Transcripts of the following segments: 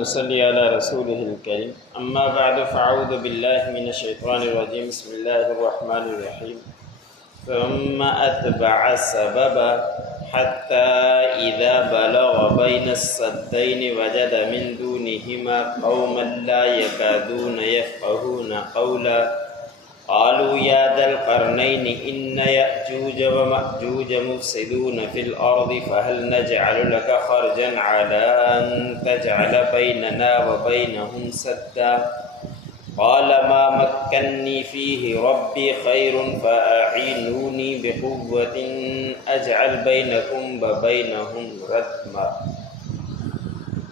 ونصلي على رسوله الكريم أما بعد فأعوذ بالله من الشيطان الرجيم بسم الله الرحمن الرحيم ثم أتبع سببا حتى إذا بلغ بين السدين وجد من دونهما قوما لا يكادون يفقهون قولا قالوا يا ذا القرنين إن يأجوج ومأجوج مفسدون في الأرض فهل نجعل لك خرجا على أن تجعل بيننا وبينهم سدا قال ما مكني فيه ربي خير فأعينوني بقوة أجعل بينكم وبينهم ردما۔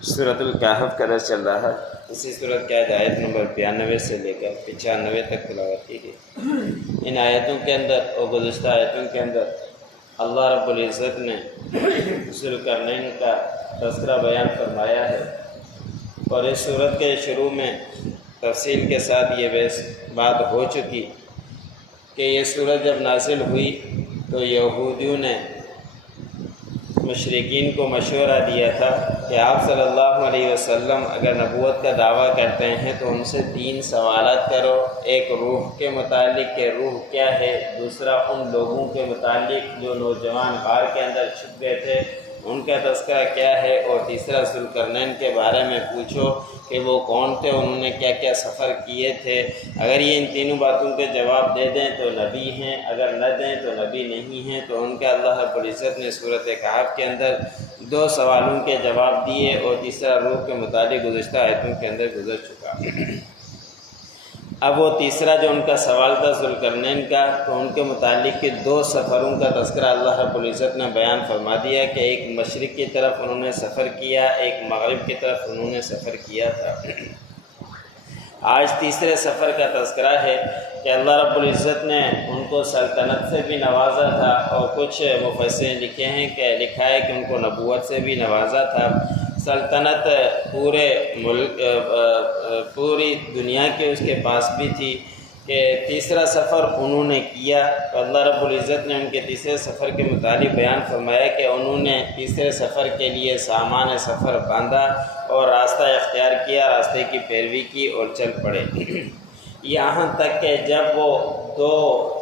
سورۃ الکہف کا درس چل رہا ہے۔ اسی صورت کی آیت نمبر 92 سے لے کر 95 تک تلاوت کی گئی۔ ان آیتوں کے اندر اور گزشتہ آیتوں کے اندر اللہ رب العزت نے ذوالقرنین کا تذکرہ بیان فرمایا ہے، اور اس صورت کے شروع میں تفصیل کے ساتھ یہ بات ہو چکی کہ یہ صورت جب نازل ہوئی تو یہودیوں نے مشرکین کو مشورہ دیا تھا کہ آپ صلی اللہ علیہ وسلم اگر نبوت کا دعویٰ کرتے ہیں تو ان سے 3 سوالات کرو، ایک روح کے متعلق کہ روح کیا ہے، دوسرا ان لوگوں کے متعلق جو نوجوان غار کے اندر چھپ گئے تھے ان کا تذکرہ کیا ہے، اور تیسرا ذوالقرنین کے بارے میں پوچھو کہ وہ کون تھے، انہوں نے کیا کیا سفر کیے تھے۔ اگر یہ ان تینوں باتوں کے جواب دے دیں تو نبی ہیں، اگر نہ دیں تو نبی نہیں ہیں۔ تو ان کا اللہ رب العزت نے سورۃ کہف کے اندر 2 سوالوں کے جواب دیے، اور تیسرا روح کے متعلق گزشتہ آیتوں کے اندر گزر چکا۔ اب وہ تیسرا جو ان کا سوال تھا ذوالقرنین کا، تو ان کے متعلق کے 2 سفروں کا تذکرہ اللہ رب العزت نے بیان فرما دیا کہ ایک مشرق کی طرف انہوں نے سفر کیا، ایک مغرب کی طرف انہوں نے سفر کیا تھا۔ آج تیسرے سفر کا تذکرہ ہے کہ اللہ رب العزت نے ان کو سلطنت سے بھی نوازا تھا، اور کچھ مفسرین لکھا ہے کہ ان کو نبوت سے بھی نوازا تھا۔ سلطنت پوری دنیا کے اس کے پاس بھی تھی کہ تیسرا سفر انہوں نے کیا۔ تو اللہ رب العزت نے ان کے تیسرے سفر کے متعلق بیان فرمایا کہ انہوں نے تیسرے سفر کے لیے سامان سفر باندھا اور راستہ اختیار کیا، راستے کی پیروی کی اور چل پڑے، یہاں تک کہ جب وہ 2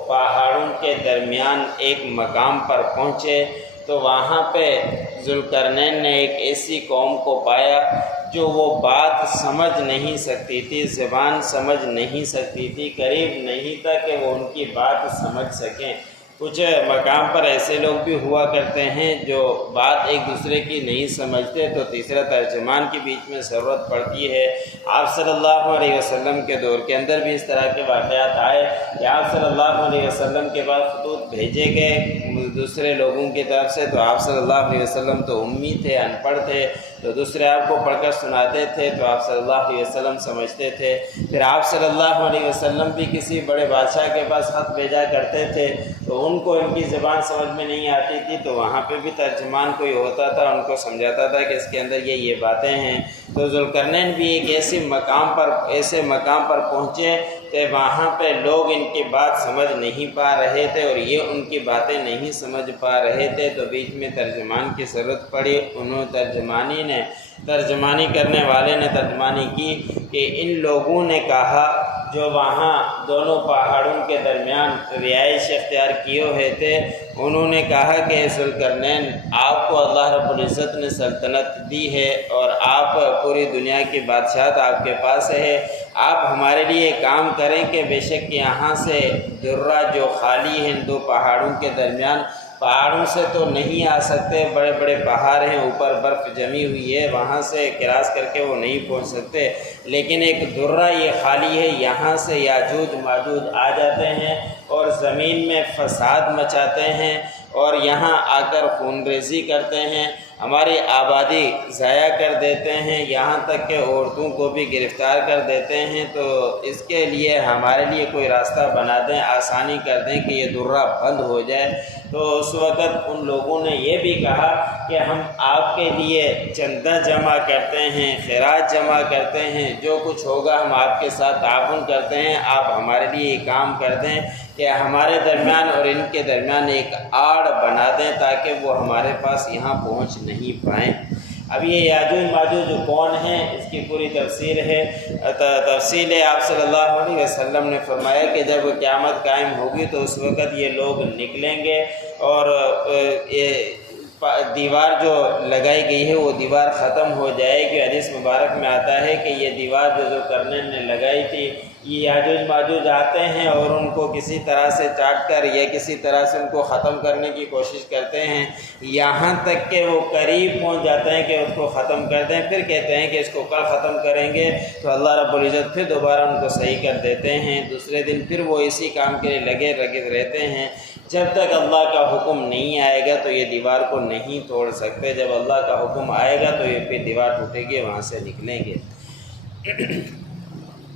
پہاڑوں کے درمیان ایک مقام پر پہنچے تو وہاں پہ ذوالقرنین نے ایک ایسی قوم کو پایا جو وہ بات سمجھ نہیں سکتی تھی، زبان سمجھ نہیں سکتی تھی، قریب نہیں تھا کہ وہ ان کی بات سمجھ سکیں۔ کچھ مقام پر ایسے لوگ بھی ہوا کرتے ہیں جو بات ایک دوسرے کی نہیں سمجھتے، تو تیسرا ترجمان کی بیچ میں ضرورت پڑتی ہے۔ آپ صلی اللہ علیہ وسلم کے دور کے اندر بھی اس طرح کے واقعات آئے کہ آپ صلی اللہ علیہ وسلم کے بعد خطوط بھیجے گئے دوسرے لوگوں کی طرف سے، تو آپ صلی اللہ علیہ وسلم تو امی تھے، ان پڑھ تھے، تو دوسرے آپ کو پڑھ کر سناتے تھے تو آپ صلی اللہ علیہ وسلم سمجھتے تھے۔ پھر آپ صلی اللہ علیہ وسلم بھی کسی بڑے بادشاہ کے پاس خط بھیجا کرتے تھے، تو ان کو ان کی زبان سمجھ میں نہیں آتی تھی، تو وہاں پہ بھی ترجمان کوئی ہوتا تھا، ان کو سمجھاتا تھا کہ اس کے اندر یہ باتیں ہیں۔ تو ذوالقرنین بھی ایک ایسے مقام پر پہنچے کہ وہاں پہ لوگ ان کی بات سمجھ نہیں پا رہے تھے اور یہ ان کی باتیں نہیں سمجھ پا رہے تھے، تو بیچ میں ترجمان کی ضرورت پڑی۔ ترجمانی کرنے والے نے ترجمانی کی کہ ان لوگوں نے کہا جو وہاں دونوں پہاڑوں کے درمیان رہائش اختیار کیے ہوئے تھے، انہوں نے کہا کہ ذوالقرنین آپ کو اللہ رب العزت نے سلطنت دی ہے اور آپ پوری دنیا کی بادشاہت آپ کے پاس ہے، آپ ہمارے لیے کام کریں کہ بے شک یہاں سے درہ جو خالی ہیں 2 پہاڑوں کے درمیان، پہاڑوں سے تو نہیں آ سکتے، بڑے بڑے پہاڑ ہیں، اوپر برف جمی ہوئی ہے، وہاں سے کراس کر کے وہ نہیں پہنچ سکتے، لیکن ایک درہ یہ خالی ہے، یہاں سے یاجوج ماجوج آ جاتے ہیں اور زمین میں فساد مچاتے ہیں اور یہاں آ کر خون ریزی کرتے ہیں، ہماری آبادی ضائع کر دیتے ہیں، یہاں تک کہ عورتوں کو بھی گرفتار کر دیتے ہیں۔ تو اس کے لیے ہمارے لیے کوئی راستہ بنا دیں، آسانی کر دیں کہ یہ درہ بند ہو جائے۔ تو اس وقت ان لوگوں نے یہ بھی کہا کہ ہم آپ کے لیے چندہ جمع کرتے ہیں، خراج جمع کرتے ہیں، جو کچھ ہوگا ہم آپ کے ساتھ تعاون کرتے ہیں، آپ ہمارے لیے یہ کام کر دیں کہ ہمارے درمیان اور ان کے درمیان ایک آڑ بنا دیں تاکہ وہ ہمارے پاس یہاں پہنچ نہیں پائیں۔ اب یہ یاجوج ماجوج کون ہیں اس کی پوری تفسیر ہے، تفصیل ہے۔ آپ صلی اللہ علیہ وسلم نے فرمایا کہ جب قیامت قائم ہوگی تو اس وقت یہ لوگ نکلیں گے اور دیوار جو لگائی گئی ہے وہ دیوار ختم ہو جائے گی۔ حدیث مبارک میں آتا ہے کہ یہ دیوار جو ذوالقرنین نے لگائی تھی، یہ یاجوج ماجوج آتے ہیں اور ان کو کسی طرح سے چاٹ کر یا کسی طرح سے ان کو ختم کرنے کی کوشش کرتے ہیں، یہاں تک کہ وہ قریب پہنچ جاتے ہیں کہ اس کو ختم کر دیں، پھر کہتے ہیں کہ اس کو کل ختم کریں گے، تو اللہ رب العزت پھر دوبارہ ان کو صحیح کر دیتے ہیں۔ دوسرے دن پھر وہ اسی کام کے لیے لگے رہتے ہیں۔ جب تک اللہ کا حکم نہیں آئے گا تو یہ دیوار کو نہیں توڑ سکتے، جب اللہ کا حکم آئے گا تو یہ پھر دیوار ٹوٹے گی، وہاں سے نکلیں گے۔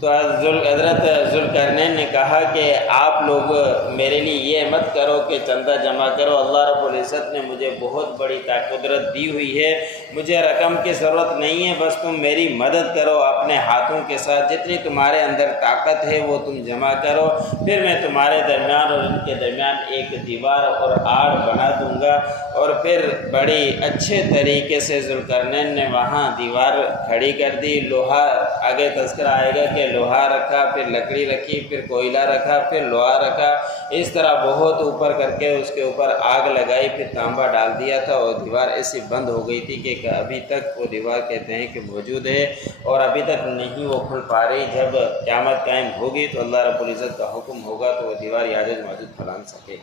تو حضرت ذوالقرنین نے کہا کہ آپ لوگ میرے لیے یہ مت کرو کہ چندہ جمع کرو، اللہ رب العزت نے مجھے بہت بڑی قدرت دی ہوئی ہے، مجھے رقم کی ضرورت نہیں ہے، بس تم میری مدد کرو اپنے ہاتھوں کے ساتھ، جتنی تمہارے اندر طاقت ہے وہ تم جمع کرو، پھر میں تمہارے درمیان اور ان کے درمیان ایک دیوار اور آڑ بنا دوں گا۔ اور پھر بڑی اچھے طریقے سے ذوالقرنین نے وہاں دیوار کھڑی کر دی۔ لوہا، آگے تذکرہ آئے گا کہ لوہا رکھا، پھر لکڑی رکھی، پھر کوئلہ رکھا، پھر لوہا رکھا، اس طرح بہت اوپر کر کے اس کے اوپر آگ لگائی، پھر تانبا ڈال دیا تھا، اور دیوار ایسی بند ہو گئی تھی کہ ابھی تک وہ دیوار کہتے ہیں کہ موجود ہے اور ابھی تک نہیں وہ کھل پا رہی۔ جب قیامت قائم ہوگی تو اللہ رب العزت کا حکم ہوگا تو وہ دیوار یاجوج ماجوج پھلان سکے۔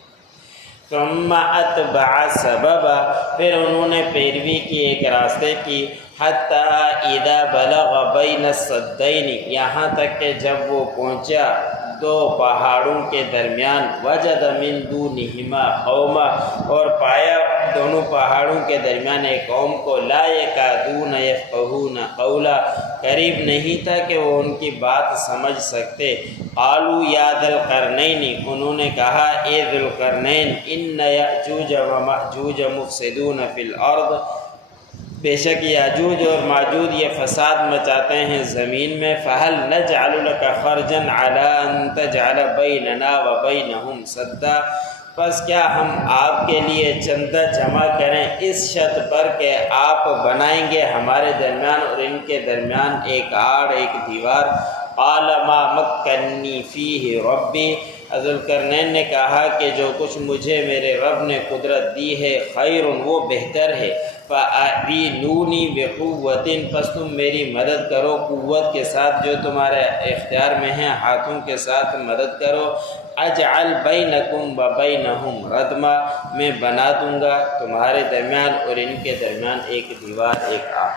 ثم اتبع سببا، پھر انہوں نے پیروی کی ایک راستے کی، حتی اذا بلغ بین السدین، یہاں تک کہ جب وہ پہنچا دو پہاڑوں کے درمیان، وجد من دونہما قوما، اور پایا دونوں پہاڑوں کے درمیان ایک قوم کو، لا یکادون یفقہون قولا، قریب نہیں تھا کہ وہ ان کی بات سمجھ سکتے۔ قالوا یا ذا القرنین، انہوں نے کہا اے ذو القرنین، ان یأجوج و مأجوج مفسدون فی الارض، بے شک یاجوج اور ماجوج یہ فساد مچاتے ہیں زمین میں، فہل نجعل لک خرجا علی ان تجعل بیننا و بینہم سدا، پس کیا ہم آپ کے لیے چندہ جمع کریں اس شرط پر کہ آپ بنائیں گے ہمارے درمیان اور ان کے درمیان ایک آڑ، ایک دیوار۔ قال ما مکنی فیہ ربی، ذوالقرنین نے کہا کہ جو کچھ مجھے میرے رب نے قدرت دی ہے، خیر، وہ بہتر ہے، فَأَعِينُونِي بِقُوَّةٍ، پس تم میری مدد کرو قوت کے ساتھ، جو تمہارے اختیار میں ہیں ہاتھوں کے ساتھ مدد کرو۔ اجعل بینکم وبینہم ردما، میں بنا دوں گا تمہارے درمیان اور ان کے درمیان ایک دیوار، ایک آڑ۔